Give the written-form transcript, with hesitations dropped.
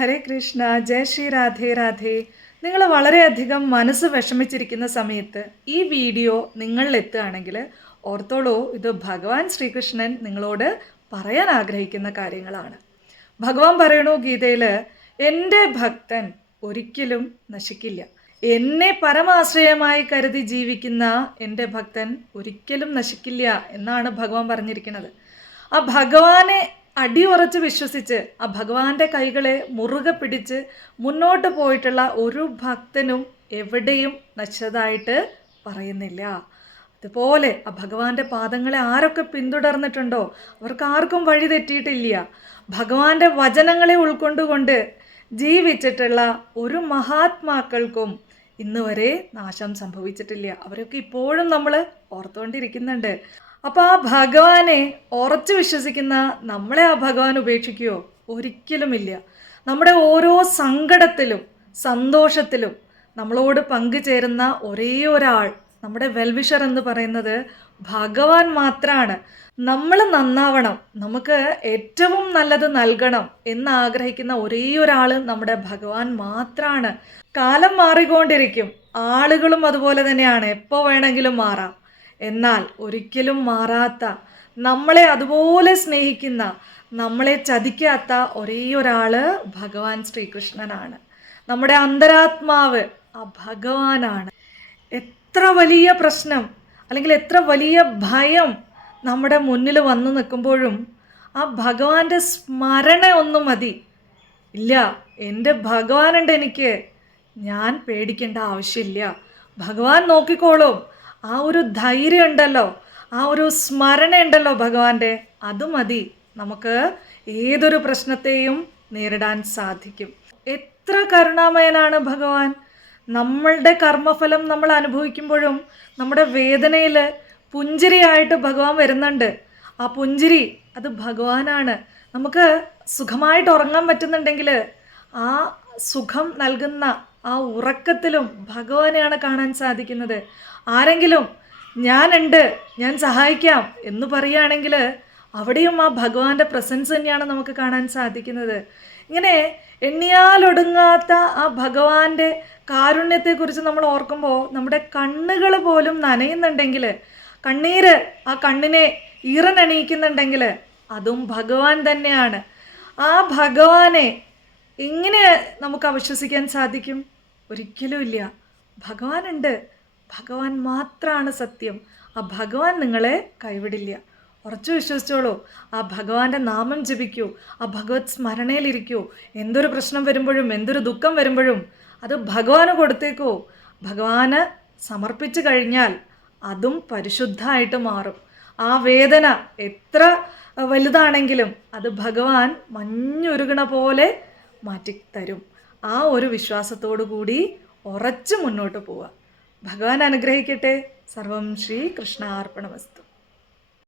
ഹരേ കൃഷ്ണ, ജയ് ശ്രീ രാധേ രാധേ. നിങ്ങൾ വളരെയധികം മനസ്സ് വിഷമിച്ചിരിക്കുന്ന സമയത്ത് ഈ വീഡിയോ നിങ്ങളിലെത്തുകയാണെങ്കിൽ ഓർത്തോളൂ, ഇത് ഭഗവാൻ ശ്രീകൃഷ്ണൻ നിങ്ങളോട് പറയാൻ ആഗ്രഹിക്കുന്ന കാര്യങ്ങളാണ്. ഭഗവാൻ പറയണു ഗീതയിൽ, എൻ്റെ ഭക്തൻ ഒരിക്കലും നശിക്കില്ല. എന്നെ പരമാശ്രയമായി കരുതി ജീവിക്കുന്ന എൻ്റെ ഭക്തൻ ഒരിക്കലും നശിക്കില്ല എന്നാണ് ഭഗവാൻ പറഞ്ഞിരിക്കുന്നത്. ആ ഭഗവാനെ അടിയുറച്ച് വിശ്വസിച്ച് ആ ഭഗവാന്റെ കൈകളെ മുറുകെ പിടിച്ച് മുന്നോട്ട് പോയിട്ടുള്ള ഒരു ഭക്തനും എവിടെയും നശിച്ചതായിട്ട് പറയുന്നില്ല. അതുപോലെ ആ ഭഗവാന്റെ പാദങ്ങളെ ആരൊക്കെ പിന്തുടർന്നിട്ടുണ്ടോ അവർക്ക് ആർക്കും വഴി തെറ്റിയിട്ടില്ല. ഭഗവാന്റെ വചനങ്ങളെ ഉൾക്കൊണ്ടുകൊണ്ട് ജീവിച്ചിട്ടുള്ള ഒരു മഹാത്മാക്കൾക്കും ഇന്ന് വരെ നാശം സംഭവിച്ചിട്ടില്ല. അവരൊക്കെ ഇപ്പോഴും നമ്മൾ ഓർത്തുകൊണ്ടിരിക്കുന്നുണ്ട്. അപ്പോൾ ആ ഭഗവാനെ ഉറച്ചു വിശ്വസിക്കുന്ന നമ്മളെ ആ ഭഗവാൻ ഉപേക്ഷിക്കുകയോ? ഒരിക്കലുമില്ല. നമ്മുടെ ഓരോ സങ്കടത്തിലും സന്തോഷത്തിലും നമ്മളോട് പങ്കുചേരുന്ന ഒരേ ഒരാൾ, നമ്മുടെ വെൽവിഷർ എന്ന് പറയുന്നത് ഭഗവാൻ മാത്രമാണ്. നമ്മൾ നന്നാവണം, നമുക്ക് ഏറ്റവും നല്ലത് നൽകണം എന്ന് ആഗ്രഹിക്കുന്ന ഒരേ ഒരാൾ നമ്മുടെ ഭഗവാൻ മാത്രമാണ്. കാലം മാറിക്കൊണ്ടിരിക്കും, ആളുകളും അതുപോലെ തന്നെയാണ്, എപ്പോൾ വേണമെങ്കിലും മാറാം. എന്നാൽ ഒരിക്കലും മാറാത്ത, നമ്മളെ അതുപോലെ സ്നേഹിക്കുന്ന, നമ്മളെ ചതിക്കാത്ത ഒരേ ഒരാൾ ഭഗവാൻ ശ്രീകൃഷ്ണനാണ്. നമ്മുടെ അന്തരാത്മാവ് ആ ഭഗവാനാണ്. എത്ര വലിയ പ്രശ്നം അല്ലെങ്കിൽ എത്ര വലിയ ഭയം നമ്മുടെ മുന്നിൽ വന്നു നിൽക്കുമ്പോഴും ആ ഭഗവാന്റെ സ്മരണ ഒന്നും മതി. ഇല്ല, എൻ്റെ ഭഗവാനുണ്ട്, എനിക്ക് ഞാൻ പേടിക്കേണ്ട ആവശ്യമില്ല, ഭഗവാൻ നോക്കിക്കോളും. ആ ഒരു ധൈര്യം ഉണ്ടല്ലോ, ആ ഒരു സ്മരണ ഉണ്ടല്ലോ ഭഗവാന്റെ, അത് മതി. നമുക്ക് ഏതൊരു പ്രശ്നത്തെയും നേരിടാൻ സാധിക്കും. എത്ര കരുണാമയനാണ് ഭഗവാൻ. നമ്മളുടെ കർമ്മഫലം നമ്മൾ അനുഭവിക്കുമ്പോഴും നമ്മുടെ വേദനയിൽ പുഞ്ചിരിയായിട്ട് ഭഗവാൻ വരുന്നുണ്ട്. ആ പുഞ്ചിരി അത് ഭഗവാനാണ്. നമുക്ക് സുഖമായിട്ട് ഉറങ്ങാൻ പറ്റുന്നുണ്ടെങ്കിൽ ആ സുഖം നൽകുന്ന ആ ഉറക്കത്തിലും ഭഗവാനെയാണ് കാണാൻ സാധിക്കുന്നത്. ആരെങ്കിലും ഞാനുണ്ട്, ഞാൻ സഹായിക്കാം എന്ന് പറയുകയാണെങ്കിൽ അവിടെയും ആ ഭഗവാന്റെ പ്രസൻസ് തന്നെയാണ് നമുക്ക് കാണാൻ സാധിക്കുന്നത്. ഇങ്ങനെ എണ്ണിയാലൊടുങ്ങാത്ത ആ ഭഗവാന്റെ കാരുണ്യത്തെക്കുറിച്ച് നമ്മൾ ഓർക്കുമ്പോൾ നമ്മുടെ കണ്ണുകൾ പോലും നനയുന്നുണ്ടെങ്കിൽ, കണ്ണീര് ആ കണ്ണിനെ ഈറനണിയിക്കുന്നുണ്ടെങ്കിൽ അതും ഭഗവാൻ തന്നെയാണ്. ആ ഭഗവാനെ എങ്ങനെ നമുക്ക് അവിശ്വസിക്കാൻ സാധിക്കും? ഒരിക്കലുമില്ല. ഭഗവാനുണ്ട്, ഭഗവാൻ മാത്രമാണ് സത്യം. ആ ഭഗവാൻ നിങ്ങളെ കൈവിടില്ല. ഉറച്ചു വിശ്വസിച്ചോളൂ. ആ ഭഗവാന്റെ നാമം ജപിക്കൂ, ആ ഭഗവത് സ്മരണയിലിരിക്കൂ. എന്തൊരു പ്രശ്നം വരുമ്പോഴും എന്തൊരു ദുഃഖം വരുമ്പോഴും അത് ഭഗവാന് കൊടുത്തേക്കൂ. ഭഗവാന് സമർപ്പിച്ചു കഴിഞ്ഞാൽ അതും പരിശുദ്ധമായിട്ട് മാറും. ആ വേദന എത്ര വലുതാണെങ്കിലും അത് ഭഗവാൻ മഞ്ഞുരുകണ പോലെ മാറ്റിത്തരും. ആ ഒരു വിശ്വാസത്തോടു കൂടി ഉറച്ചു മുന്നോട്ട് പോവുക. ഭഗവാൻ അനുഗ്രഹിക്കട്ടെ. സർവം ശ്രീ കൃഷ്ണാർപ്പണമസ്തു.